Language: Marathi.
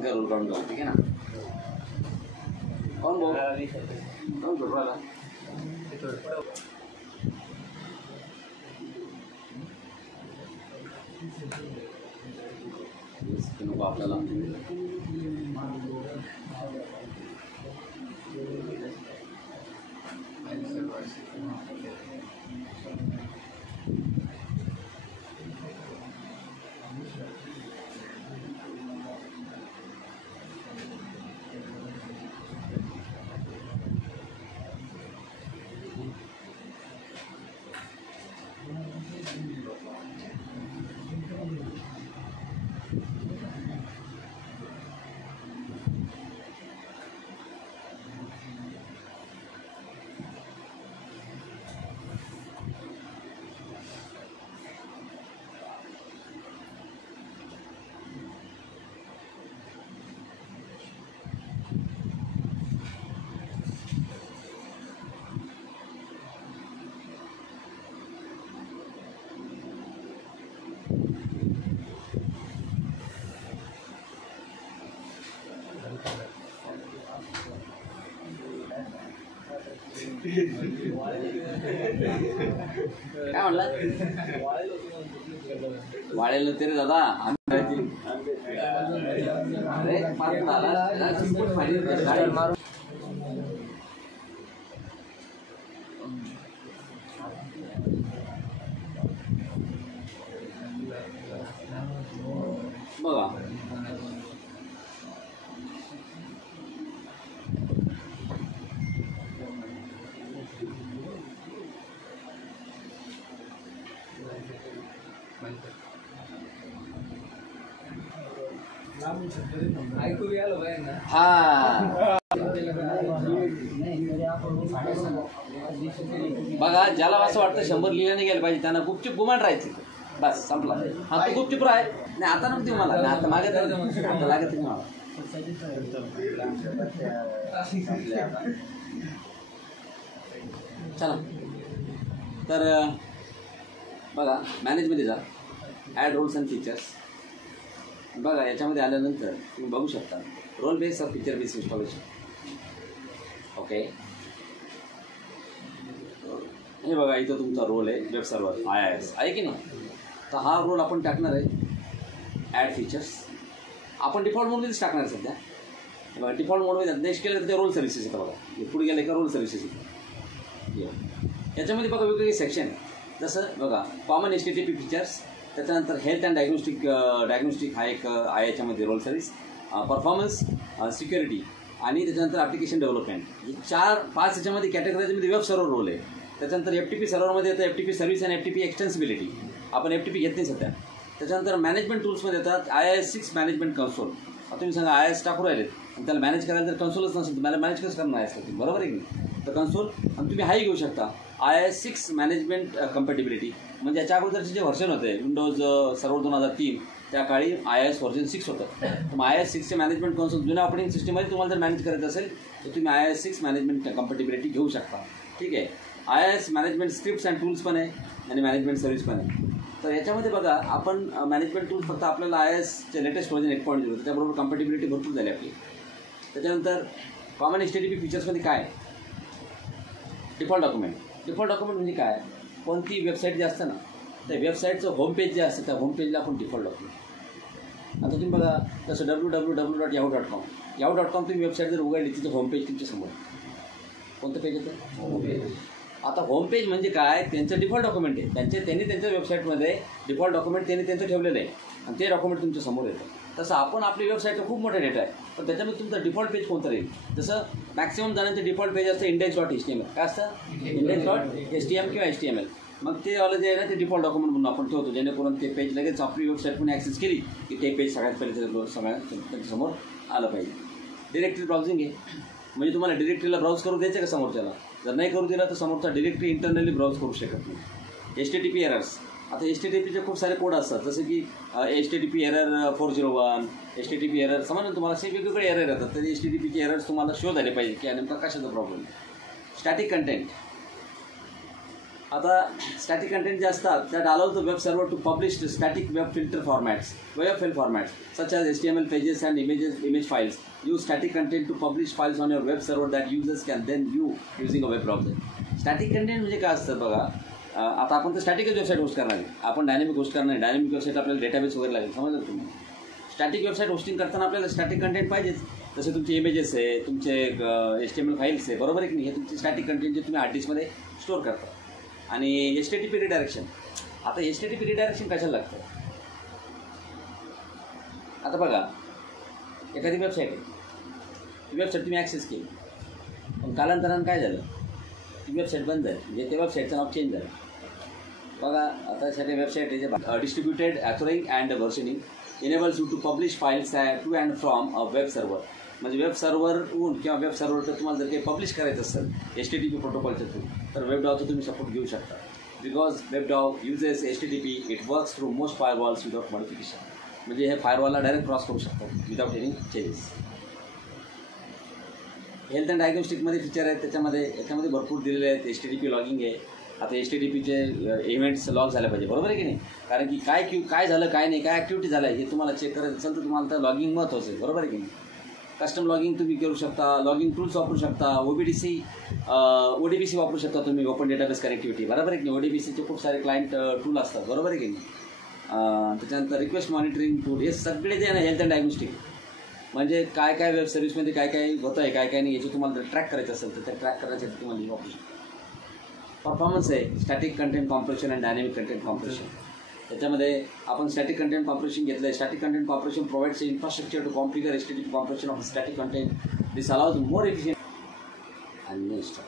का रोल काढून जाऊ, ठीक आहे ना. कोण भाऊ कोण भेटवायला नको आपल्याला. काय म्हणला वाळेल तरी दादा बघा. बघा ज्याला असं वाटतं 100 लिहिलं नाही गेलं पाहिजे त्यांना गुपचूप गुमान राहायचं, बस संपला. हा तू गुपचूप राह. नाही आता नको मला, आता मागे आता लागत नाही मला. चला तर बघा मॅनेजमध्ये जा, ॲड रोल्स अँड फीचर्स. बघा याच्यामध्ये आल्यानंतर तुम्ही बघू शकता रोल बेस और फीचर बेस इन्स्टॉलेशन. ओके हे बघा इथं तुमचा रोल आहे वेब सर्वर IIS आहे की नाही. तर हा रोल आपण टाकणार आहे ॲड फीचर्स. आपण डिफॉल्ट मोडमध्येच टाकणार आहे सध्या. बघा डिफॉल्ट मोडमध्ये नेक्स्ट केलं तर ते रोल सर्व्हिसेस येतं. बघा पुढे गेलं का रोल सर्व्हिसेस येतं. याच्यामध्ये बघा वेगवेगळे सेक्शन आहे. जसं बघा कॉमन HTTP फीचर्स, त्याच्यानंतर हेल्थ अँड डायग्नोस्टिक हा एक आहे याच्यामध्ये रोल सर्व्हिस, परफॉर्मन्स, सिक्युरिटी आणि त्याच्यानंतर ॲप्लिकेशन डेव्हलपमेंट. हे 4-5 याच्यामध्ये कॅटेगरीजमध्ये वेब सर्वर रोल आहे. त्याच्यानंतर FTP सर्व्हरमध्ये येतं FTP सर्व्हिस आणि FTP एक्सटेन्सिबिलिटी. आपण FTP घेत नाही सध्या. त्याच्यानंतर मॅनेजमेंट टूल्समध्ये येतात IIS 6 मॅनेजमेंट कन्सोल. आता तुम्ही सांगा IIS टाकू राहिलेत आणि त्याला मॅनेज करायला जर कन्सोलच नसेल तर मला मॅनेज कसं करणार IIS तुम्ही, बरोबर आहे की नाही. तर कन्सोल आणि तुम्ही हाही घेऊ शकता IIS 6 मॅनेजमेंट कंपॅटिबिलिटी. म्हणजे याच्या अगोदरचे जे व्हर्जन होते विंडोज सर्व्हर 2003 त्या काळी IIS व्हर्जन 6 होतं. तर मग IIS 6चे मॅनेजमेंट कन्सोल जुन्या ऑपरेटिंग सिस्टममध्ये तुम्हाला जर मॅनेज करायचं असेल तर तुम्ही IIS 6 मॅनेजमेंट कंपॅटिबिलिटी घेऊ शकता. ठीक आहे. IIS management scripts and tools पण आहे आणि मॅनेजमेंट सर्व्हिस पण आहे. तर याच्यामध्ये बघा आपण मॅनेजमेंट टूल्स फक्त आपल्याला IISचे लेटेस्ट व्हर्जन 1.0 त्याच्याबरोबर कंपॅटिबिलिटी भरपूर झाली आपली. त्याच्यानंतर कॉमन HTTP फीचर्समध्ये काय डिफॉल्ट डॉक्युमेंट. डिफॉल्ट डॉक्युमेंट म्हणजे काय, कोणती वेबसाईट जे असतं ना त्या वेबसाईटचं होम पेज जे असतं त्या होम पेजला आपण डिफॉल्ट डॉक्युमेंट. आता तुम्ही बघा तसं www.yahoo.com तुम्ही वेबसाईट जर उघडली तिचं होम पेज तुमच्यासमोर कोणतं पेज येतं, होम पेज. आता होम पेज म्हणजे काय, त्यांचं डिफॉल्ट डॉक्युमेंट आहे. त्यांनी त्यांच्या वेबसाईटमध्ये डिफॉल्ट डॉक्युमेंट त्यांनी त्यांचं ठेवलेलं आहे आणि ते डॉक्युमेंट तुमच्या समोर येतं. तसं आपण आपली वेबसाईटचा खूप मोठा डेटा आहे पण त्याच्यामध्ये तुमचं डिफॉल्ट पेज कोणतं राहील. जसं मॅक्सिमम जणांचं डिफॉल्ट पेज असतं index.html. काय असतं index.html किंवा HTML. मग ते वालं जे आहे ना ते डिफॉल्ट डॉक्युमेंट म्हणून आपण ठेवतो जेणेकरून ते पेज लगेच आपली वेबसाईट पण ॲक्सेस केली की ते पेज सगळ्यात पहिले त्यांच्यासमोर आलं पाहिजे. डिरेक्टरी ब्राउझिंग आहे म्हणजे तुम्हाला डिरेक्टरीला ब्राउज करू द्यायचं का समोरच्याला. जर नाही करू दिला तर समोरचा डिरेक्टरी इंटरनली ब्राउज करू शकत नाही. HTTP errors. आता HTTPचे खूप सारे कोड असतात जसे की HTTP एरर 401 HTTP एरर समजा तुम्हाला असे वेगवेगळे एरर येतात. तर HTTPचे एरर्स तुम्हाला शोध आले पाहिजे की नेमका कशाचा प्रॉब्लेम. स्टॅटिक कंटेंट आता स्टॅटिक कंटेंट जे असतात that allow the web server to publish static web filter formats, web file formats such as HTML pages and image files. Use static content to publish files on your web server that users can then view using a web browser. Static content म्हणजे काय असतं बघा, आता आपण तर स्टॅटिकच वेबसाईट होस्ट करणार आहे, आपण डायनॅमिक होस्ट करणार आहे. डायनॅमिक वेबसाईट आपल्याला डेटाबेस वगैरे लागेल, समजलं तुम्ही. स्टॅटिक वेबसाईट होस्टिंग करताना आपल्याला स्टॅटिक कंटेंट पाहिजेच. जसे तुमचे इमेजेस आहे, तुमचे HTML फाईल्स आहे, बरोबर आहे की नाही, हे तुमचे स्टॅटिक कंटेंट जे तुम्ही हार्ड डिस्कमध्ये स्टोअर करता. आणि HTTP रिडायरेक्शन. आता HTTP रिडायरेक्शन कशाला लागतं? आता बघा, एखादी वेबसाईट आहे, ती वेबसाईट तुम्ही ॲक्सेस केली, पण कालांतरानं काय झालं, ती वेबसाईट बंद झाली, म्हणजे त्या वेबसाईटचं नाव चेंज झालं. बघा, आता सगळे वेबसाईट आहे जे distributed authoring and versioning enables you to publish files to and from a web server. म्हणजे वेब सर्व्हरहून किंवा वेब सर्व्हर तुम्हाला जर काही पब्लिश करायचं असेल HTTP प्रोटोकॉलच्या थ्रू, तर वेबडॉवचा तुम्ही सपोर्ट घेऊ शकता. Because WebDAV uses HTTP, it works through most firewalls without modification. म्हणजे हे फायरवॉलला डायरेक्ट क्रॉस करू शकतात without any changes. Health and डायग्नोस्टिकमध्ये फीचर आहेत, याच्यामध्ये भरपूर दिलेले आहेत. HTTP लॉगिंग आहे. आता HTTPचे इव्हेंट्स लॉग झाले पाहिजे, बरोबर आहे की नाही, कारण की काय झालं, काय नाही, काय ॲक्टिव्हिटी झालं हे तुम्हाला चेक करायचं असेल तर तुम्हाला तर लॉगिंग महत्त्वाचं आहे, बरोबर आहे की नाही. कस्टम लॉगिंग तुम्ही करू शकता, लॉगिंग टूल्स वापरू शकता, ODBC वापरू शकता तुम्ही, ओपन डेटाबेस कनेक्टिव्हिटी, बरोबर आहे की नाही. ODBCचे खूप सारे क्लायंट टूल असतात, बरोबर आहे की नाही. त्याच्यानंतर रिक्वेस्ट मॉनिटरिंग टूल, हे सगळे जे आहे ना हेल्थ अँड डायग्नोस्टिक, म्हणजे काय वेब सर्व्हिसमध्ये काय होतं आहे, काय नाही, याचं तुम्हाला ट्रॅक करायचं असेल तर ते ट्रॅक करण्यासाठी तुम्हाला वापरू शकता. परफॉर्मन्स आहे static content compression and dynamic content compression. त्याच्यामध्ये आपण स्टॅटिक कंटेंट कॉम्प्रेशन घेतलं आहे. Static content compression provides infrastructure to configure HTTP compression of static content. This allows more efficient. आणि नेक्स्ट